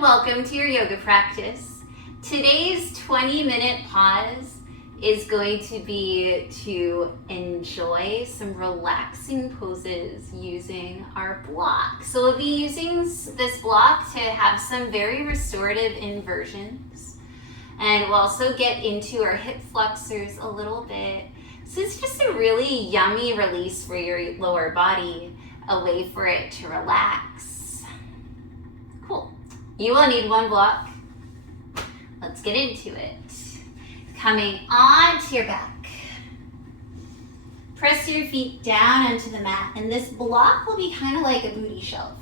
and welcome to your yoga practice. Today's 20-minute pause is going to be to enjoy some relaxing poses using our block. So we'll be using this block to have some very restorative inversions, and we'll also get into our hip flexors a little bit. So it's just a really yummy release for your lower body, a way for it to relax. Cool. You will need one block. Let's get into it. Coming onto your back. Press your feet down onto the mat, and this block will be kind of like a booty shelf.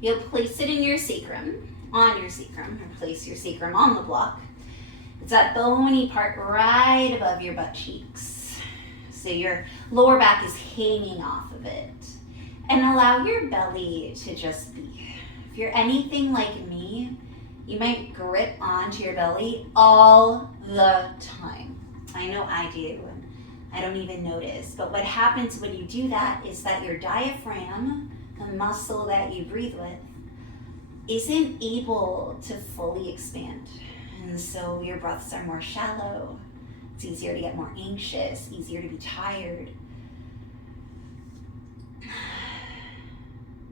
You'll place it in your sacrum, on your sacrum, or place your sacrum on the block. It's that bony part right above your butt cheeks. So your lower back is hanging off of it. And allow your belly to just be. If you're anything like me, you might grip onto your belly all the time. I know I do, and I don't even notice. But what happens when you do that is that your diaphragm, the muscle that you breathe with, isn't able to fully expand. And so your breaths are more shallow. It's easier to get more anxious, easier to be tired.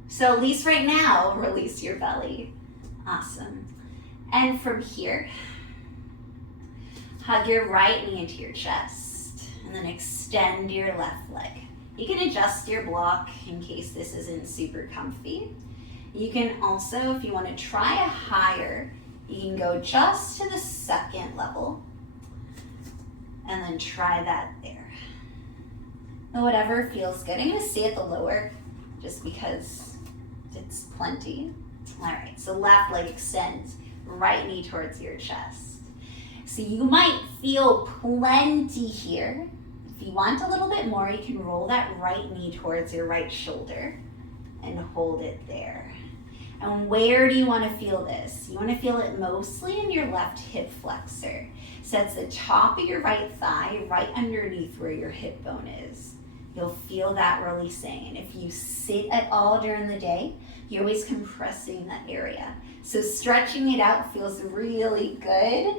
So at least right now, release your belly. Awesome. And from here, hug your right knee into your chest and then extend your left leg. You can adjust your block in case this isn't super comfy. You can also, if you want to try a higher, you can go just to the second level and then try that there. And whatever feels good. I'm going to stay at the lower just because it's plenty. All right, so left leg extends, right knee towards your chest. So you might feel plenty here. If you want a little bit more, you can roll that right knee towards your right shoulder and hold it there. And where do you want to feel this? You want to feel it mostly in your left hip flexor. So that's the top of your right thigh, right underneath where your hip bone is. You'll feel that releasing. And if you sit at all during the day, you're always compressing that area. So stretching it out feels really good.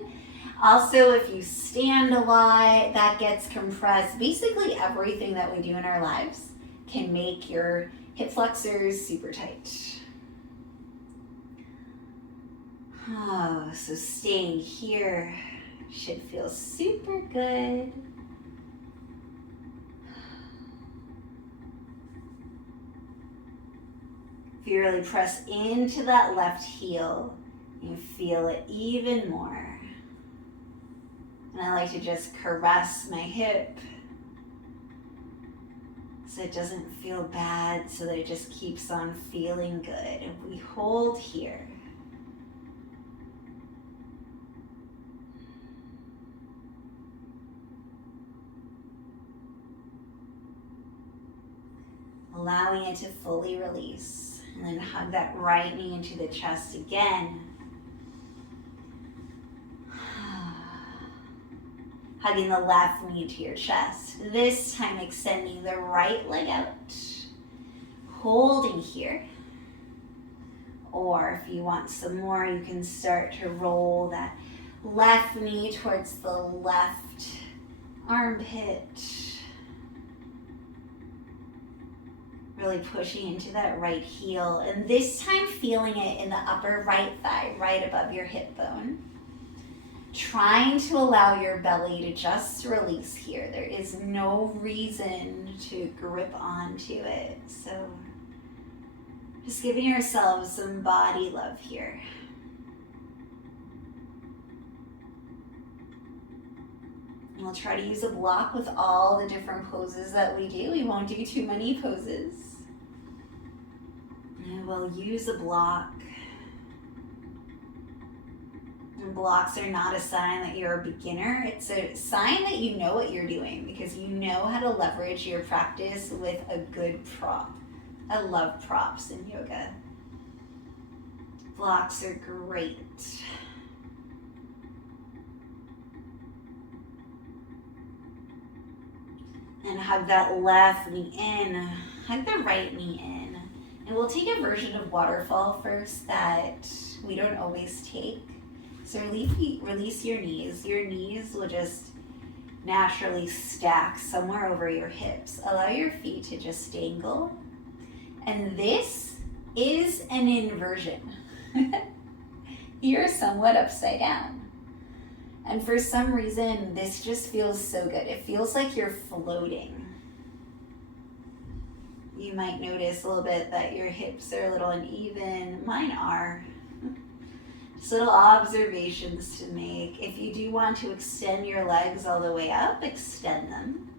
Also, if you stand a lot, that gets compressed. Basically, everything that we do in our lives can make your hip flexors super tight. Oh, so staying here should feel super good. If you really press into that left heel, you feel it even more. And I like to just caress my hip so it doesn't feel bad, so that it just keeps on feeling good. And we hold here. Allowing it to fully release. And then hug that right knee into the chest again. Hugging the left knee to your chest. This time extending the right leg out. Holding here. Or if you want some more, you can start to roll that left knee towards the left armpit. Really pushing into that right heel, and this time feeling it in the upper right thigh, right above your hip bone. Trying to allow your belly to just release here. There is no reason to grip onto it. So just giving yourselves some body love here. And we'll try to use a block with all the different poses that we do. We won't do too many poses. And we'll use a block. And blocks are not a sign that you're a beginner. It's a sign that you know what you're doing because you know how to leverage your practice with a good prop. I love props in yoga. Blocks are great. And hug that left knee in, hug the right knee in. And we'll take a version of waterfall first that we don't always take. So release your knees. Your knees will just naturally stack somewhere over your hips. Allow your feet to just dangle. And this is an inversion. You're somewhat upside down. And for some reason, this just feels so good. It feels like you're floating. You might notice a little bit that your hips are a little uneven. Mine are. Just little observations to make. If you do want to extend your legs all the way up, extend them.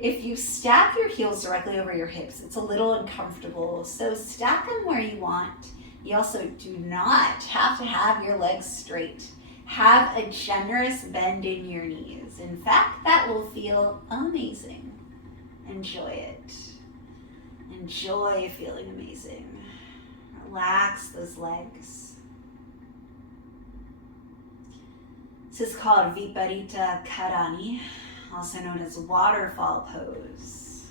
If you stack your heels directly over your hips, it's a little uncomfortable. So stack them where you want. You also do not have to have your legs straight. Have a generous bend in your knees. In fact, that will feel amazing. Enjoy it. Enjoy feeling amazing. Relax those legs. This is called Viparita Karani, also known as waterfall pose.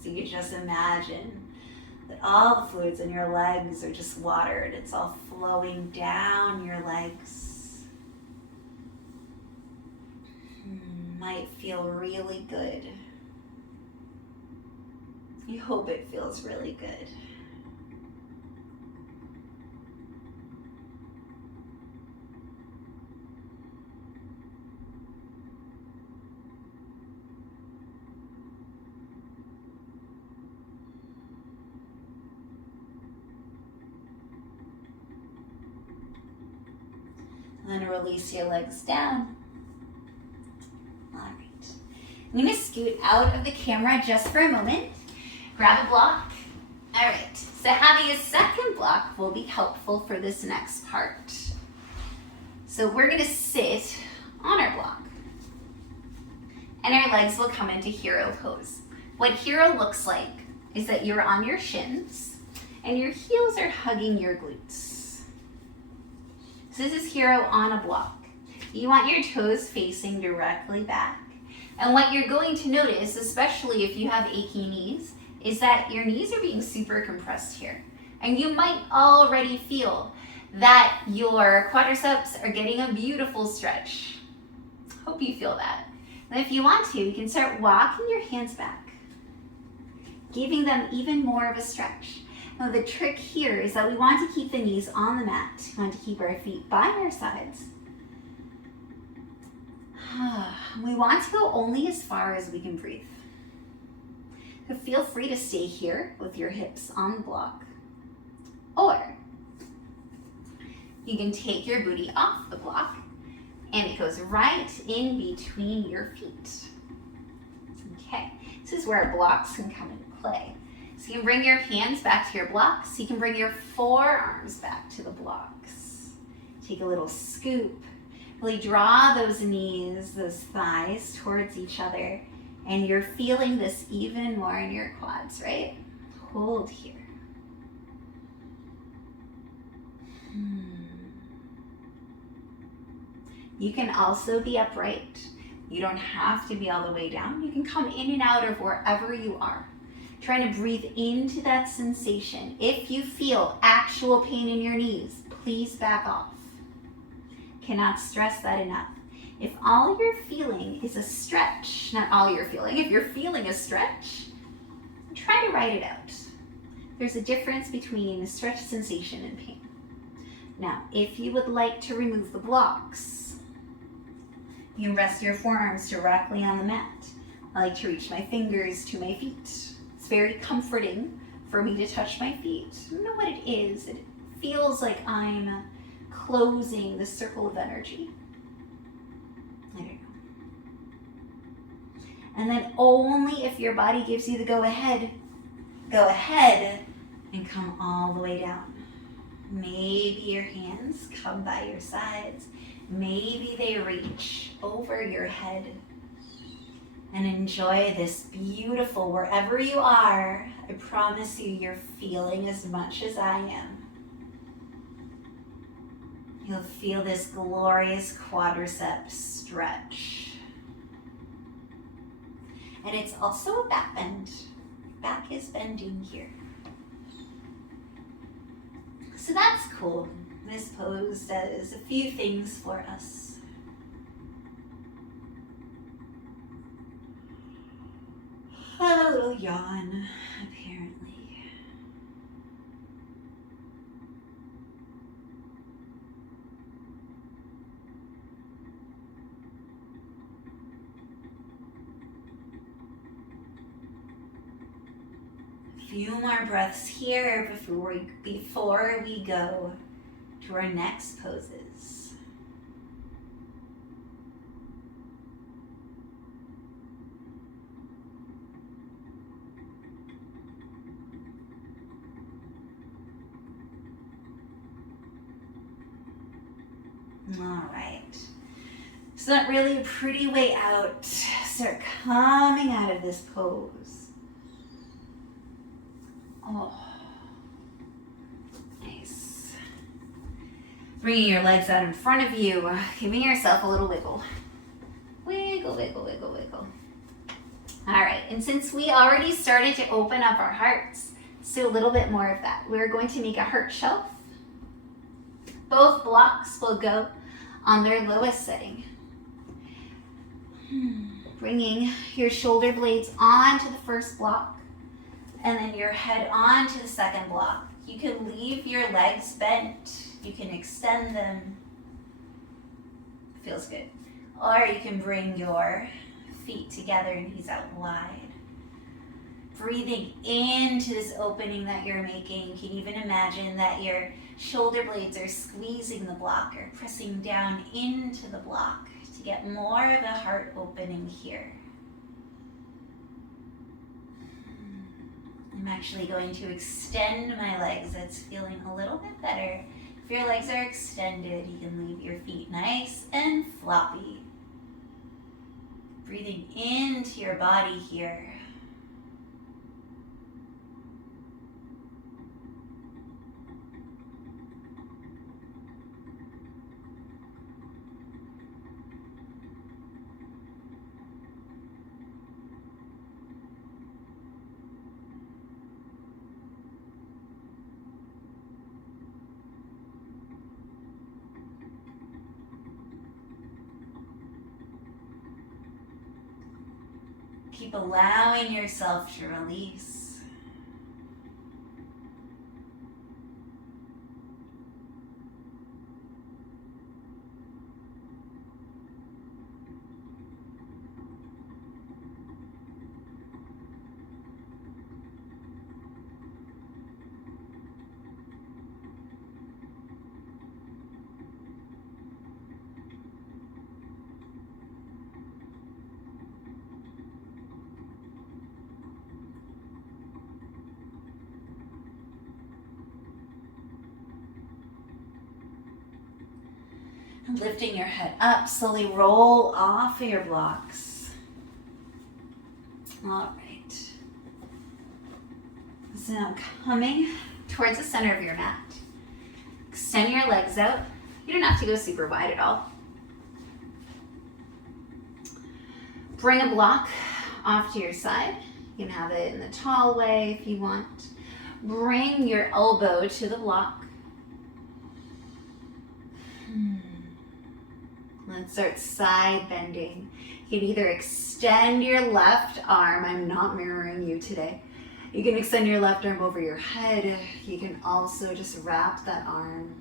So you can just imagine that all the fluids in your legs are just watered. It's all flowing down your legs. Might feel really good. You hope it feels really good. And then release your legs down. All right. I'm going to scoot out of the camera just for a moment. Grab a block. All right. So having a second block will be helpful for this next part. So we're going to sit on our block. And our legs will come into hero pose. What hero looks like is that you're on your shins and your heels are hugging your glutes. So this is hero on a block. You want your toes facing directly back. And what you're going to notice, especially if you have achy knees, is that your knees are being super compressed here. And you might already feel that your quadriceps are getting a beautiful stretch. Hope you feel that. And if you want to, you can start walking your hands back, giving them even more of a stretch. Now the trick here is that we want to keep the knees on the mat. We want to keep our feet by our sides. We want to go only as far as we can breathe. So feel free to stay here with your hips on the block. Or you can take your booty off the block and it goes right in between your feet. Okay, this is where blocks can come into play. So you can bring your hands back to your blocks. You can bring your forearms back to the blocks. Take a little scoop. Really draw those knees, those thighs towards each other. And you're feeling this even more in your quads, right? Hold here. You can also be upright. You don't have to be all the way down. You can come in and out of wherever you are. Trying to breathe into that sensation. If you feel actual pain in your knees, please back off. Cannot stress that enough. If all you're feeling is a stretch, not all you're feeling, if you're feeling a stretch, try to write it out. There's a difference between a stretch sensation and pain. Now, if you would like to remove the blocks, you can rest your forearms directly on the mat. I like to reach my fingers to my feet. It's very comforting for me to touch my feet. I don't know what it is. It feels like I'm closing the circle of energy. I don't know. And then only if your body gives you the go ahead and come all the way down. Maybe your hands come by your sides. Maybe they reach over your head. And enjoy this beautiful, wherever you are, I promise you, you're feeling as much as I am. You'll feel this glorious quadriceps stretch. And it's also a back bend. Back is bending here. So that's cool. This pose does a few things for us. A little yawn, apparently. A few more breaths here before we go to our next poses. All right. So that really pretty way out. Start coming out of this pose. Oh, nice. Bringing your legs out in front of you, giving yourself a little wiggle. Wiggle, wiggle, wiggle, wiggle. All right, and since we already started to open up our hearts, let's do a little bit more of that. We're going to make a heart shelf. Both blocks will go on their lowest setting. Bringing your shoulder blades onto the first block and then your head onto the second block. You can leave your legs bent. You can extend them. Feels good. Or you can bring your feet together and knees out wide. Breathing into this opening that you're making. You can even imagine that your shoulder blades are squeezing the block or pressing down into the block to get more of a heart opening here. I'm actually going to extend my legs. It's feeling a little bit better. If your legs are extended, you can leave your feet nice and floppy. Breathing into your body here. Keep allowing yourself to release. And lifting your head up, slowly roll off of your blocks. All right. So now coming towards the center of your mat. Extend your legs out. You don't have to go super wide at all. Bring a block off to your side. You can have it in the tall way if you want. Bring your elbow to the block. Let's start side bending. You can either extend your left arm. I'm not mirroring you today. You can extend your left arm over your head. You can also just wrap that arm,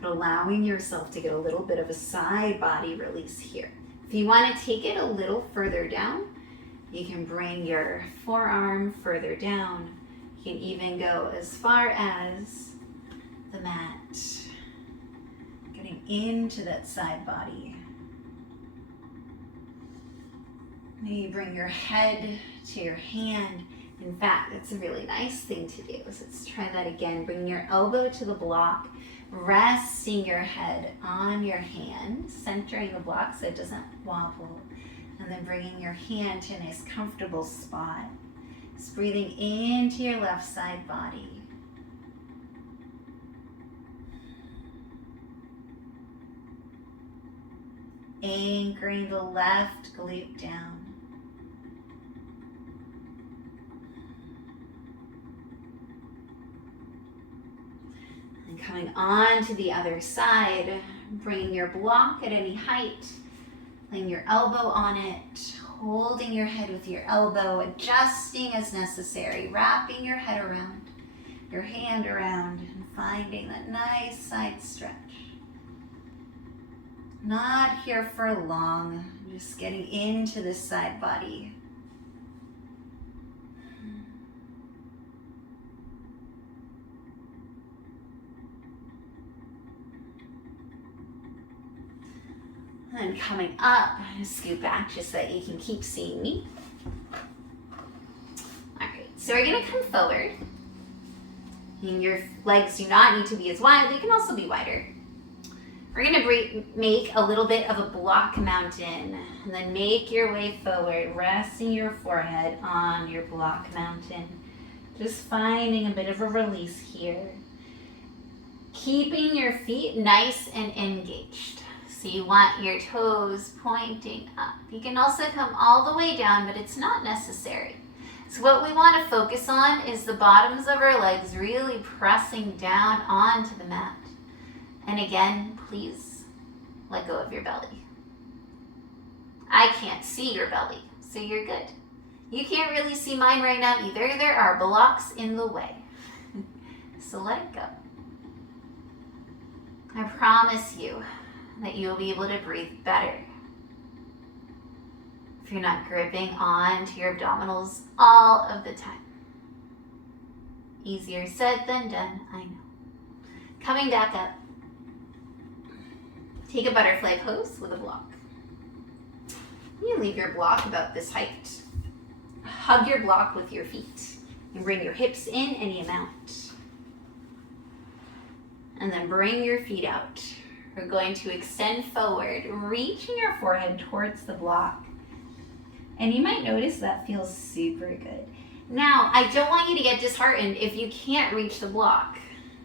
but allowing yourself to get a little bit of a side body release here. If you want to take it a little further down, you can bring your forearm further down. You can even go as far as the mat. Getting into that side body. Maybe bring your head to your hand. In fact, that's a really nice thing to do. So let's try that again. Bring your elbow to the block, resting your head on your hand, centering the block so it doesn't wobble, and then bringing your hand to a nice comfortable spot. Just breathing into your left side body. Anchoring the left glute down. coming on to the other side, bringing your block at any height, laying your elbow on it, holding your head with your elbow, adjusting as necessary, wrapping your head around, your hand around, and finding that nice side stretch. Not here for long, just getting into this side body. And coming up, I'm going to scoot back just so that you can keep seeing me. All right, so we're going to come forward. And your legs do not need to be as wide. They can also be wider. We're going to make a little bit of a block mountain. And then make your way forward, resting your forehead on your block mountain. Just finding a bit of a release here. Keeping your feet nice and engaged. So you want your toes pointing up. You can also come all the way down, but it's not necessary. So what we want to focus on is the bottoms of our legs really pressing down onto the mat. And again, please let go of your belly. I can't see your belly, so you're good. You can't really see mine right now either. There are blocks in the way. So let it go. I promise you that you'll be able to breathe better if you're not gripping on to your abdominals all of the time. Easier said than done, I know. Coming back up. Take a butterfly pose with a block. You leave your block about this height. Hug your block with your feet and bring your hips in any amount. And then bring your feet out. We're going to extend forward, reaching your forehead towards the block. And you might notice that feels super good. Now, I don't want you to get disheartened if you can't reach the block.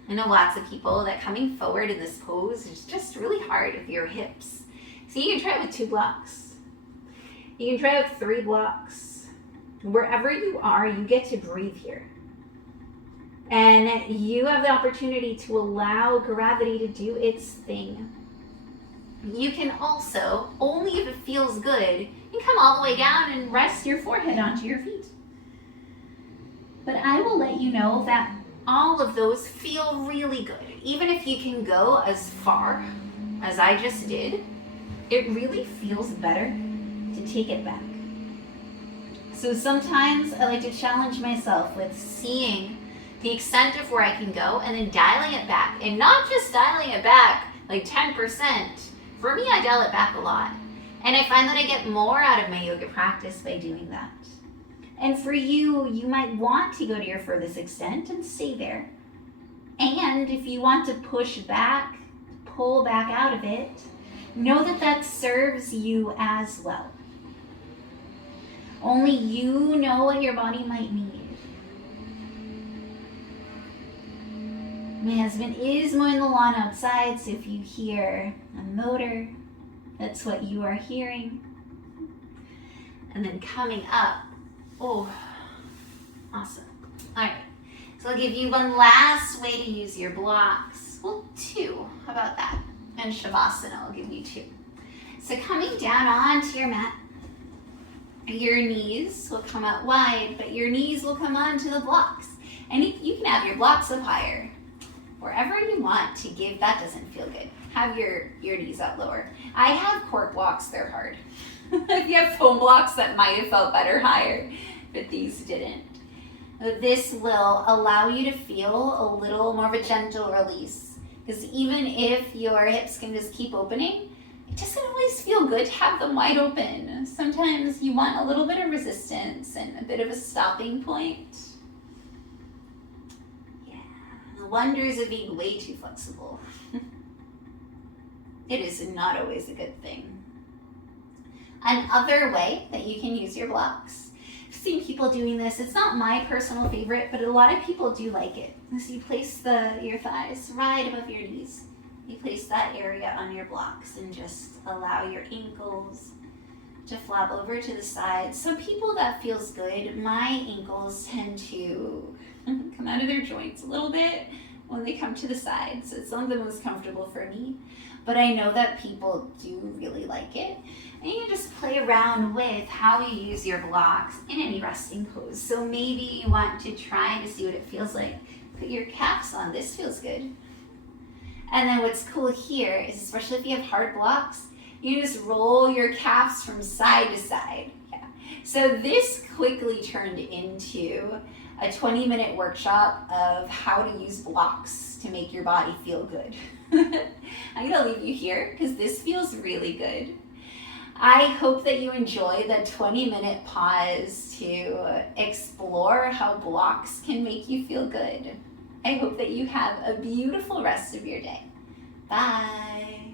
I know lots of people that coming forward in this pose is just really hard with your hips. So you can try it with 2 blocks. You can try it with 3 blocks. Wherever you are, you get to breathe here. And you have the opportunity to allow gravity to do its thing. You can also, only if it feels good, you can come all the way down and rest your forehead onto your feet. But I will let you know that all of those feel really good. Even if you can go as far as I just did, it really feels better to take it back. So sometimes I like to challenge myself with seeing the extent of where I can go and then dialing it back. And not just dialing it back like 10%. For me, I dial it back a lot. And I find that I get more out of my yoga practice by doing that. And for you, you might want to go to your furthest extent and stay there. And if you want to push back, pull back out of it, know that that serves you as well. Only you know what your body might need. My husband is mowing the lawn outside, so if you hear a motor, that's what you are hearing. And then coming up, oh, awesome. All right, so I'll give you one last way to use your blocks. Well, 2, how about that? And Shavasana, I'll give you 2. So coming down onto your mat, your knees will come out wide, but your knees will come onto the blocks. And you can have your blocks up higher. Wherever you want to give, that doesn't feel good. Have your knees out lower. I have cork blocks, they're hard. If you have foam blocks, that might have felt better higher, but these didn't. This will allow you to feel a little more of a gentle release. Because even if your hips can just keep opening, it doesn't always feel good to have them wide open. Sometimes you want a little bit of resistance and a bit of a stopping point. The wonders of being way too flexible. It is not always a good thing. Another way that you can use your blocks. I've seen people doing this. It's not my personal favorite, but a lot of people do like it. So you place your thighs right above your knees. You place that area on your blocks and just allow your ankles to flop over to the side. Some people that feels good. My ankles tend to come out of their joints a little bit. when they come to the side. So it's not the most comfortable for me, but I know that people do really like it. And you can just play around with how you use your blocks in any resting pose. So maybe you want to try to see what it feels like. Put your calves on. This feels good. And then what's cool here is, especially if you have hard blocks, you just roll your calves from side to side. Yeah. So this quickly turned into a 20-minute workshop of how to use blocks to make your body feel good. I'm gonna leave you here because this feels really good. I hope that you enjoy the 20-minute pause to explore how blocks can make you feel good. I hope that you have a beautiful rest of your day. Bye.